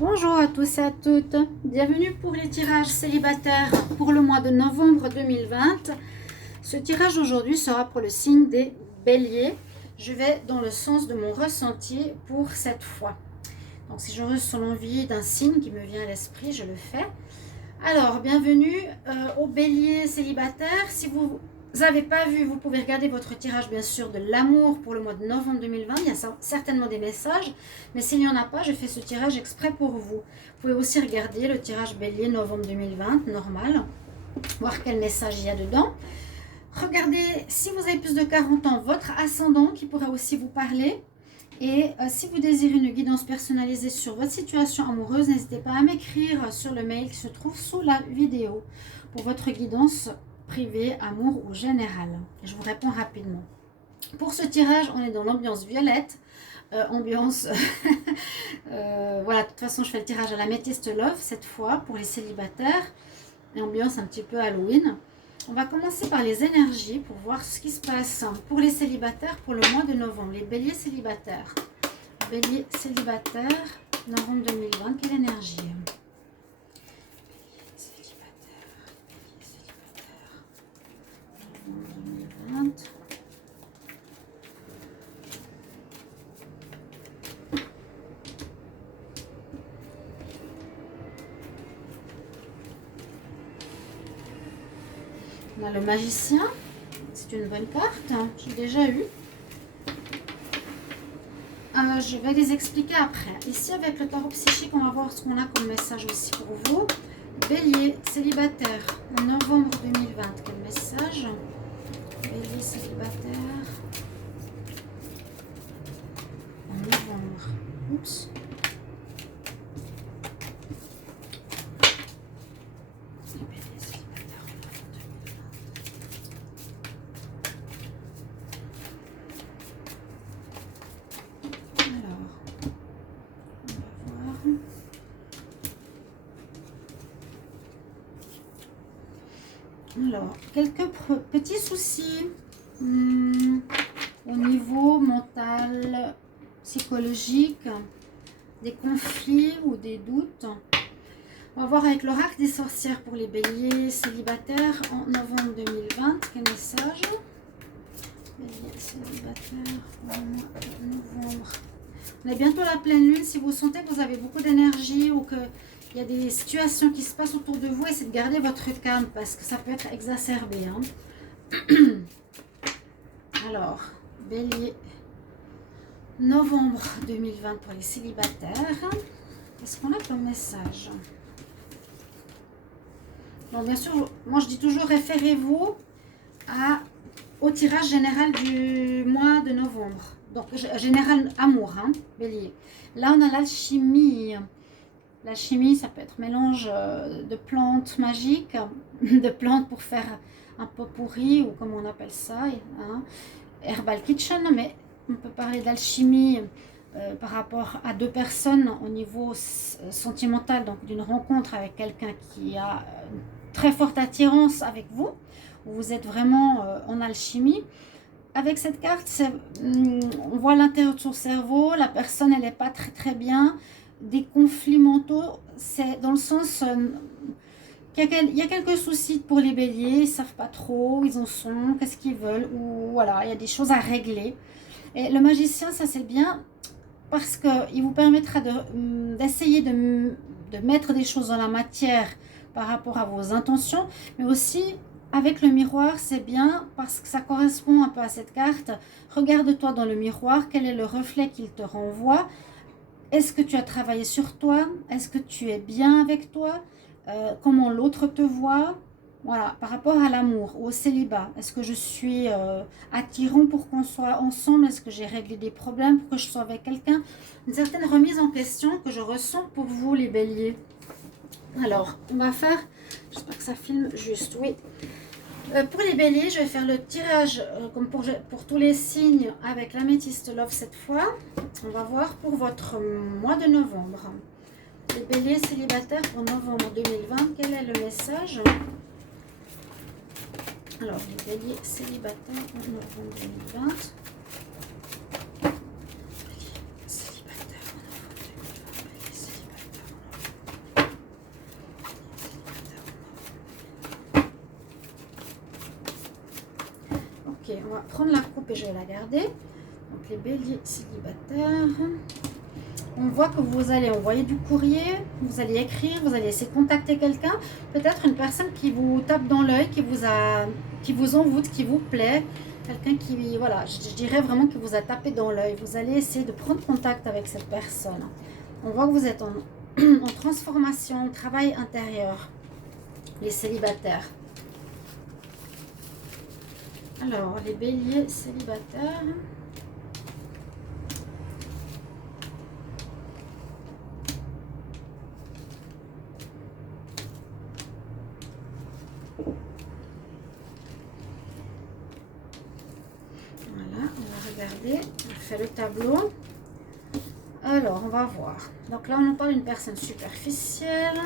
Bonjour à tous et à toutes, bienvenue pour les tirages célibataires pour le mois de novembre 2020. Ce tirage aujourd'hui sera pour le signe des béliers. Je vais dans le sens de mon ressenti pour cette fois. Donc si je ressens l'envie d'un signe qui me vient à l'esprit, je le fais. Alors, bienvenue aux béliers célibataires. Si vous n'avez pas vu, vous pouvez regarder votre tirage bien sûr de l'amour pour le mois de novembre 2020. Il y a certainement des messages, mais s'il n'y en a pas, je fais ce tirage exprès pour vous. Vous pouvez aussi regarder le tirage bélier novembre 2020, normal, voir quel message il y a dedans. Regardez, si vous avez plus de 40 ans, votre ascendant qui pourrait aussi vous parler. Et si vous désirez une guidance personnalisée sur votre situation amoureuse, n'hésitez pas à m'écrire sur le mail qui se trouve sous la vidéo pour votre guidance privée, amour ou générale. Et je vous réponds rapidement. Pour ce tirage, on est dans l'ambiance violette, ambiance... voilà, de toute façon, je fais le tirage à la Métiste Love cette fois pour les célibataires. Et ambiance un petit peu Halloween. On va commencer par les énergies pour voir ce qui se passe pour les célibataires pour le mois de novembre. Les béliers célibataires. Béliers célibataires, novembre 2020, quelle énergie? Célibataire, novembre 2020. On a le magicien, c'est une bonne carte, j'ai déjà eu. Je vais les expliquer après. Ici, avec le tarot psychique, on va voir ce qu'on a comme message aussi pour vous. Bélier célibataire, en novembre 2020, quel message? Bélier célibataire, en novembre. Oups. Alors, quelques petits soucis au niveau mental, psychologique, des conflits ou des doutes. On va voir avec l'oracle des sorcières pour les béliers célibataires en novembre 2020. Quel message? Béliers célibataires en novembre. On est bientôt à la pleine lune. Si vous sentez que vous avez beaucoup d'énergie ou que il y a des situations qui se passent autour de vous, essayez de garder votre calme parce que ça peut être exacerbé. Alors, bélier, novembre 2020 pour les célibataires. Qu'est-ce qu'on a comme message? Donc, bien sûr, moi je dis toujours référez-vous au tirage général du mois de novembre. Donc, général amour, bélier. Là, on a l'alchimie. La chimie, ça peut être mélange de plantes magiques, de plantes pour faire un pot pourri ou comme on appelle ça, Herbal Kitchen, mais on peut parler d'alchimie par rapport à deux personnes au niveau sentimental, donc d'une rencontre avec quelqu'un qui a une très forte attirance avec vous, où vous êtes vraiment en alchimie. Avec cette carte, on voit l'intérieur de son cerveau, la personne elle n'est pas très bien, des conflits mentaux, c'est dans le sens qu'il y a quelques soucis pour les béliers, ils ne savent pas trop où ils en sont, qu'est-ce qu'ils veulent, ou voilà, il y a des choses à régler. Et le magicien, ça c'est bien parce qu'il vous permettra d'essayer de mettre des choses dans la matière par rapport à vos intentions, mais aussi avec le miroir, c'est bien parce que ça correspond un peu à cette carte. Regarde-toi dans le miroir, quel est le reflet qu'il te renvoie. Est-ce que tu as travaillé sur toi? Est-ce que tu es bien avec toi? Comment l'autre te voit? Voilà, par rapport à l'amour, au célibat. Est-ce que je suis attirant pour qu'on soit ensemble? Est-ce que j'ai réglé des problèmes pour que je sois avec quelqu'un? Une certaine remise en question que je ressens pour vous, les béliers. Alors, on va faire... J'espère que ça filme juste, oui. Pour les béliers, je vais faire le tirage comme pour tous les signes avec l'améthyste Love cette fois. On va voir pour votre mois de novembre. Les béliers célibataires pour novembre 2020, quel est le message? Alors, les béliers célibataires pour novembre 2020. Célibataire en novembre 2020. Ok, on va prendre la coupe et je vais la garder. Donc les béliers célibataires. On voit que vous allez envoyer du courrier, vous allez écrire, vous allez essayer de contacter quelqu'un. Peut-être une personne qui vous tape dans l'œil, qui vous envoûte, qui vous plaît. Quelqu'un qui, voilà, je dirais vraiment qui vous a tapé dans l'œil. Vous allez essayer de prendre contact avec cette personne. On voit que vous êtes en transformation, travail intérieur, les célibataires. Alors, les béliers célibataires. Voilà, on va regarder, on fait le tableau. Alors, on va voir. Donc là, on en parle d'une personne superficielle.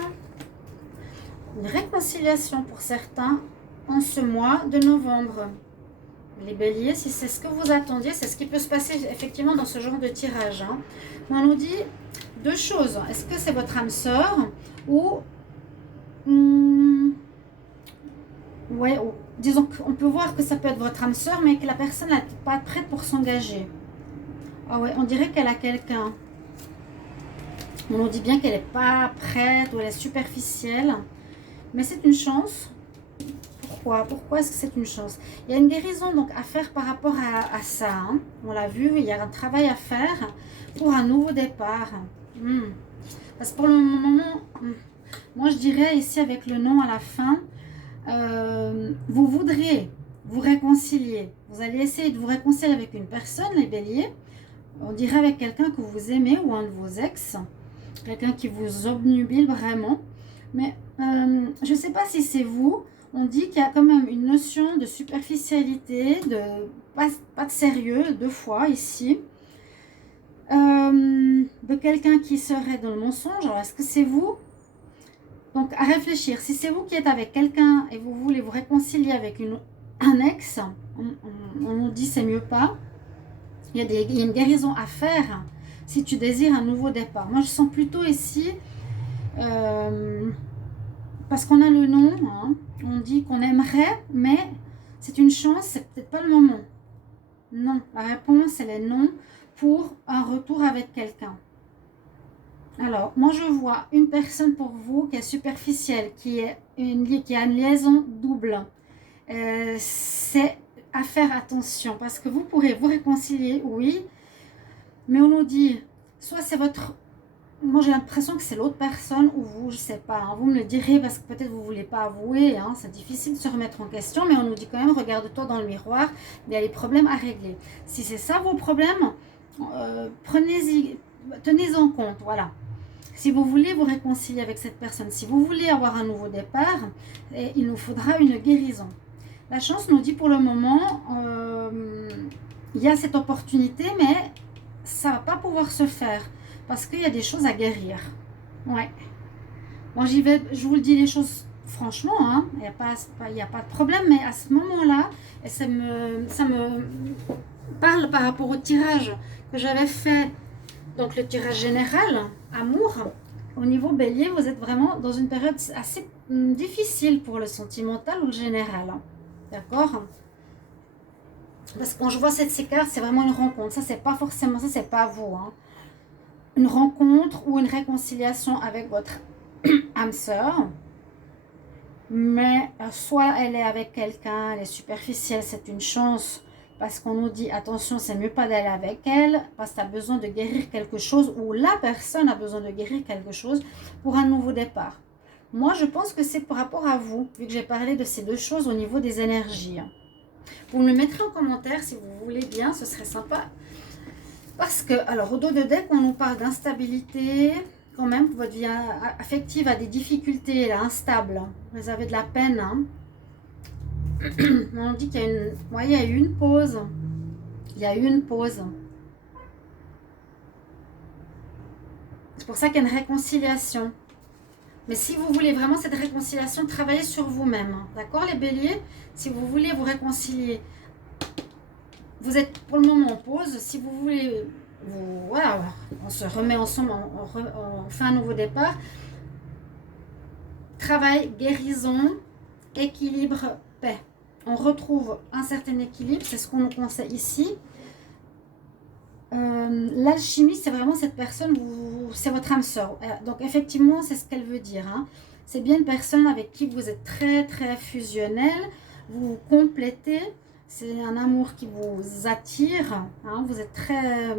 Une réconciliation pour certains en ce mois de novembre. Les béliers, si c'est ce que vous attendiez, c'est ce qui peut se passer effectivement dans ce genre de tirage. Hein. On nous dit deux choses. Est-ce que c'est votre âme sœur ou... ouais, disons qu'on peut voir que ça peut être votre âme sœur, mais que la personne n'est pas prête pour s'engager. Ah ouais, on dirait qu'elle a quelqu'un. On nous dit bien qu'elle n'est pas prête ou elle est superficielle. Mais c'est une chance. Pourquoi est-ce que c'est une chance? Il y a une guérison donc à faire par rapport à ça. Hein. On l'a vu, il y a un travail à faire pour un nouveau départ. Parce que pour le moment, moi je dirais ici avec le nom à la fin, vous voudriez vous réconcilier. Vous allez essayer de vous réconcilier avec une personne, les béliers. On dirait avec quelqu'un que vous aimez ou un de vos ex. Quelqu'un qui vous obnubile vraiment. Mais je ne sais pas si c'est vous. On dit qu'il y a quand même une notion de superficialité, de pas de sérieux, deux fois ici. De quelqu'un qui serait dans le mensonge. Alors, est-ce que c'est vous? Donc, à réfléchir. Si c'est vous qui êtes avec quelqu'un et vous voulez vous réconcilier avec un ex, on nous dit c'est mieux pas. Il y a une guérison à faire si tu désires un nouveau départ. Moi, je sens plutôt ici... parce qu'on a le nom, hein, on dit qu'on aimerait, mais c'est une chance, c'est peut-être pas le moment. Non, la réponse, elle est non pour un retour avec quelqu'un. Alors, moi, je vois une personne pour vous qui est superficielle, qui a une liaison double. C'est à faire attention, parce que vous pourrez vous réconcilier, oui, mais on nous dit, soit c'est votre... Moi, j'ai l'impression que c'est l'autre personne ou vous, je ne sais pas. Hein, vous me le direz parce que peut-être vous ne voulez pas avouer. Hein, c'est difficile de se remettre en question, mais on nous dit quand même, regarde-toi dans le miroir, il y a les problèmes à régler. Si c'est ça vos problèmes, tenez-en compte, voilà. Si vous voulez vous réconcilier avec cette personne, si vous voulez avoir un nouveau départ, il nous faudra une guérison. La chance nous dit pour le moment, il y a cette opportunité, mais ça ne va pas pouvoir se faire. Parce qu'il y a des choses à guérir. Ouais. Bon, j'y vais, je vous le dis les choses franchement, hein, il n'y a pas de problème, mais à ce moment-là, ça me parle par rapport au tirage que j'avais fait, donc le tirage général, amour. Au niveau bélier, vous êtes vraiment dans une période assez difficile pour le sentimental ou le général. Hein. D'accord? Parce que quand je vois cette carte, c'est vraiment une rencontre. Ça, c'est pas forcément, ça, c'est pas vous, hein. Une rencontre ou une réconciliation avec votre âme sœur, mais soit elle est avec quelqu'un, elle est superficielle, c'est une chance parce qu'on nous dit attention, c'est mieux pas d'aller avec elle parce que tu as besoin de guérir quelque chose ou la personne a besoin de guérir quelque chose pour un nouveau départ. Moi, je pense que c'est par rapport à vous, vu que j'ai parlé de ces deux choses au niveau des énergies. Vous me le mettrez en commentaire si vous voulez bien, ce serait sympa. Parce que, alors, au dos de deck, on nous parle d'instabilité, quand même, votre vie affective a des difficultés, elle est instable, vous avez de la peine. Hein. On dit qu'il y a il y a eu une pause. Il y a eu une pause. C'est pour ça qu'il y a une réconciliation. Mais si vous voulez vraiment cette réconciliation, travaillez sur vous-même. D'accord, les béliers? Si vous voulez vous réconcilier, vous êtes pour le moment en pause. Si vous voulez, voilà, on se remet ensemble, on fait un nouveau départ. Travail, guérison, équilibre, paix. on retrouve un certain équilibre, c'est ce qu'on nous conseille ici. L'alchimie, c'est vraiment cette personne, c'est votre âme sœur. Donc effectivement, c'est ce qu'elle veut dire. Hein. C'est bien une personne avec qui vous êtes très très fusionnel, vous vous complétez. C'est un amour qui vous attire. Hein. Vous êtes très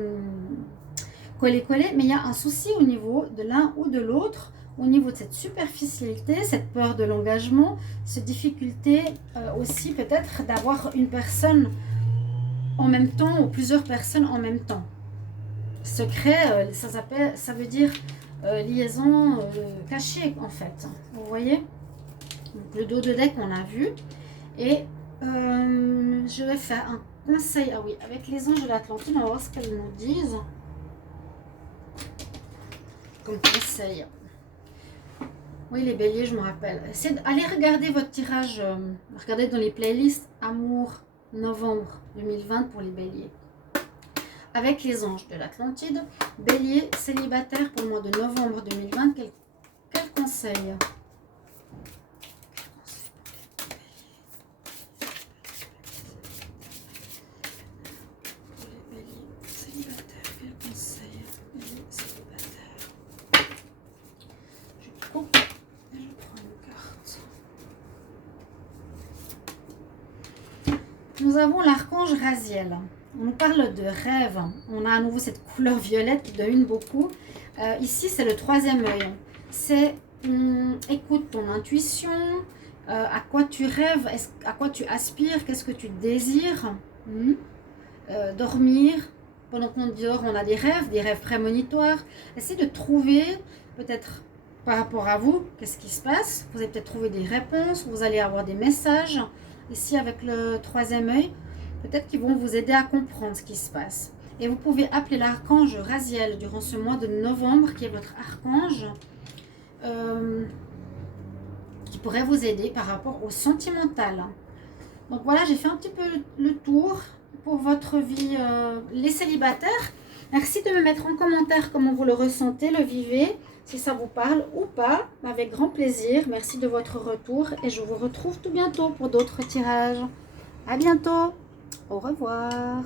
collé, mais il y a un souci au niveau de l'un ou de l'autre, au niveau de cette superficialité, cette peur de l'engagement, cette difficulté aussi peut-être d'avoir une personne en même temps ou plusieurs personnes en même temps. Secret, ça veut dire liaison cachée en fait. Vous voyez? Donc, le dos de deck on a vu. Et je vais faire un conseil. Ah oui, avec les anges de l'Atlantide, on va voir ce qu'elles nous disent. Comme conseil. Oui, les béliers, je me rappelle. Allez regarder votre tirage. Regardez dans les playlists Amour novembre 2020 pour les béliers. Avec les anges de l'Atlantide, bélier célibataire pour le mois de novembre 2020, quel conseil? Nous avons l'archange Raziel. On nous parle de rêve. On a à nouveau cette couleur violette qui domine beaucoup. Ici, c'est le troisième œil. C'est écoute ton intuition, à quoi tu rêves, à quoi tu aspires, qu'est-ce que tu désires. Dormir. Pendant qu'on dort, on a des rêves prémonitoires. Essayez de trouver, peut-être par rapport à vous, qu'est-ce qui se passe. Vous allez peut-être trouver des réponses, vous allez avoir des messages. Ici, avec le troisième œil, peut-être qu'ils vont vous aider à comprendre ce qui se passe. Et vous pouvez appeler l'archange Raziel durant ce mois de novembre, qui est votre archange, qui pourrait vous aider par rapport au sentimental. Donc voilà, j'ai fait un petit peu le tour pour votre vie, les célibataires. Merci de me mettre en commentaire comment vous le ressentez, le vivez, si ça vous parle ou pas, avec grand plaisir. Merci de votre retour et je vous retrouve tout bientôt pour d'autres tirages. À bientôt, au revoir.